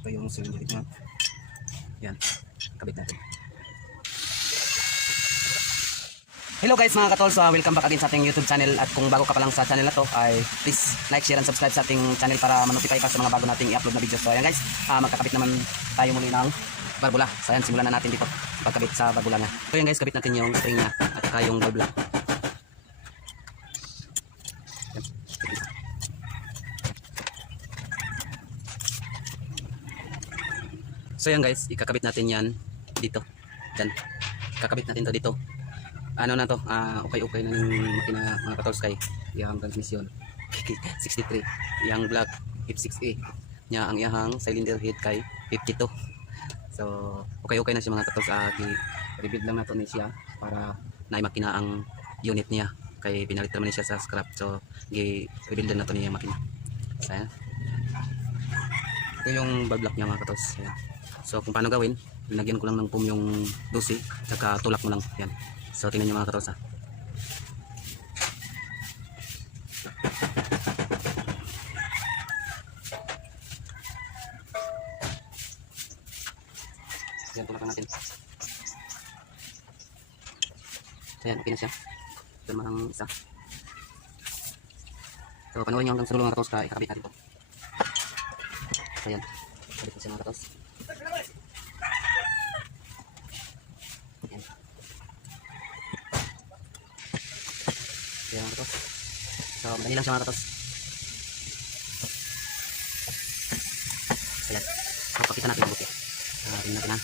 Ito yung cylinder niya. Yan, kabit natin. Hello guys mga katools, welcome back again sa ating YouTube channel. At kung bago ka pa lang sa channel na to, ay please like, share, and subscribe sa ating channel para ma-notify ka sa mga bago nating i-upload na videos. So ayan guys, magkakabit naman tayo muli ng barbula. So ayan, simulan na natin dito pagkabit sa barbula niya. So ayan guys, kabit natin yung string niya at saka yung barbula. So ayan guys, ikakabit natin yan dito. Diyan. Kakabit natin to dito. Ano na to, okay na ng makina mga katools kay yung transmission 63, yung black F6A nya ang iyang cylinder head kay 52. So okay na siya mga katools. I-rebuild lang nato ni siya para na makina ang unit niya kay pinalit naman siya sa scrap. So i-rebuild lang nato niya makina. So ayan, ito yung valve lock niya mga katools. Ayan. So kung paano gawin, linagyan ko lang ng foam yung 12 saka tulak mo lang yan. So tingnan nyo mga katools ha. Yan, tulakan natin. So yan, okay na siya. Ito naman ang isa. So panoorin nyo hanggang sa dulo mga katools, ikakabit natin ito. So yan, kabit na siya mga katools. Ayan mga katools. So madali lang siya mga katools. Ayan. So pakita natin ang buti. Tingnan natin ha.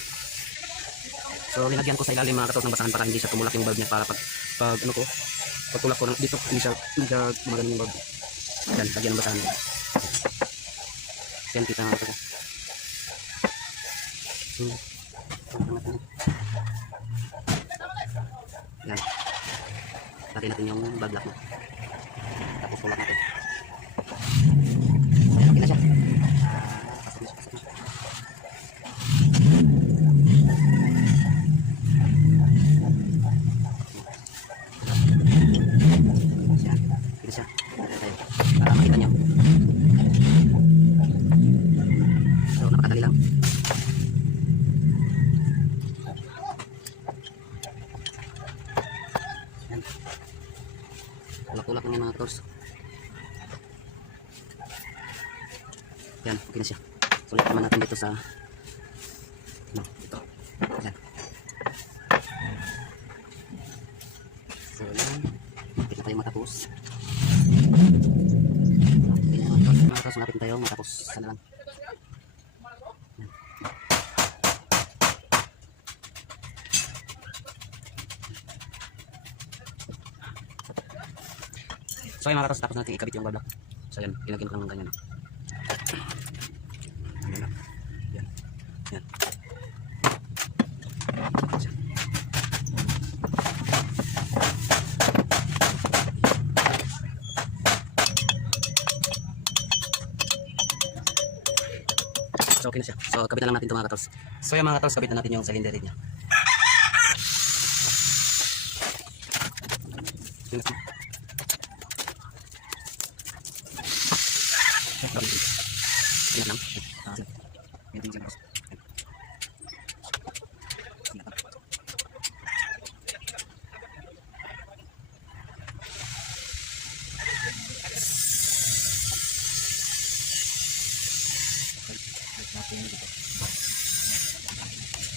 So linagyan ko sa ilalim mga katools ng basahan para hindi siya tumulak yung bulb niya, para pag ano ko, pag tulak ko dito hindi siya gumagano yung bulb. Ayan, lagyan ng basahan. Ayan, kita mga katools. Ayan. Lagyan natin yung bulb lock mo. Tapos tulak natin. Okay na siya. Okay na siya. Para makita nyo. So napakadali lang. Tulak-tulak ng mga katools. Yan, okay na siya. Sulit naman natin dito sa ito. Yan. So yan, malapit na tayo matapos. Mga katools, malapit na tayo matapos. Sana lang. Yan. So yung mga katools, tapos natin ikabit yung bulb lock. So yan, pinagin ko lang ng ganyan. Yan. Yan. Yan. So okay na siya. So kabitan lang natin ito mga katools. So yung mga katools, kabitan natin yung cylinder head niya.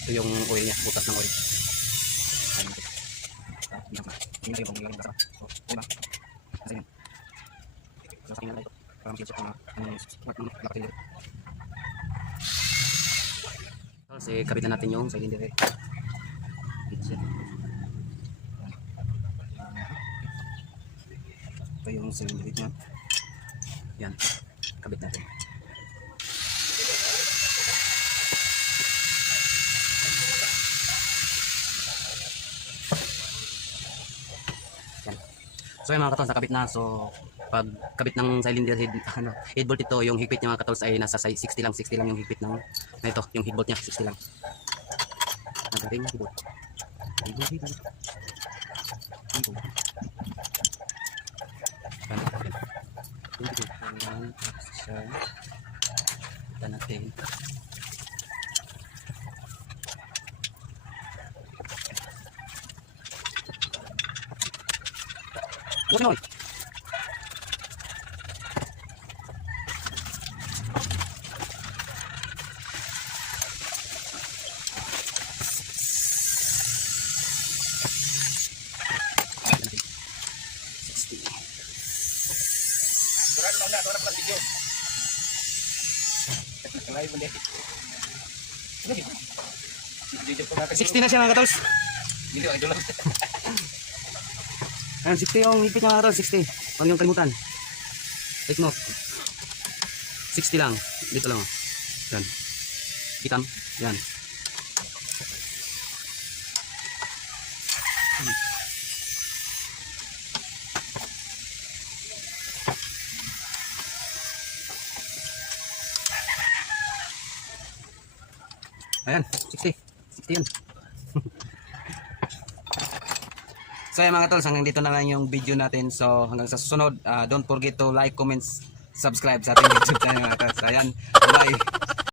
Ito yung oil niya, butas ng oil. Hindi yung pangyayaring basa. Una. Kasi yan. Sasakin na lang ito. Para makita siya kung lakad nito. Kasi kapitan natin yung cylinder head. Dito siya. Ito yung cylinder head niya. Yan. Kabit natin. So yung mga katools, nakabit na. So pag kabit ng cylinder head, head bolt ito, yung higpit niya mga katools ay nasa 60 lang yung higpit ng ito, yung head bolt niya 60 lang. Nagaring head bolt. Kita natin. Bukas mo. Live ulit. 60 na siya mga katols. Hindi ako idol. Ayan, 60 yung hipit mga katols, 60. Huwag niyong kalimutan. Take note. 60 lang. Dito lang. Yan. Itam. Yan. Ayan, 60. 60 yun. So ayan mga tol, hanggang dito na lang yung video natin. So hanggang sa susunod, don't forget to like, comments, subscribe sa ating YouTube channel mga tol. So ayan, bye.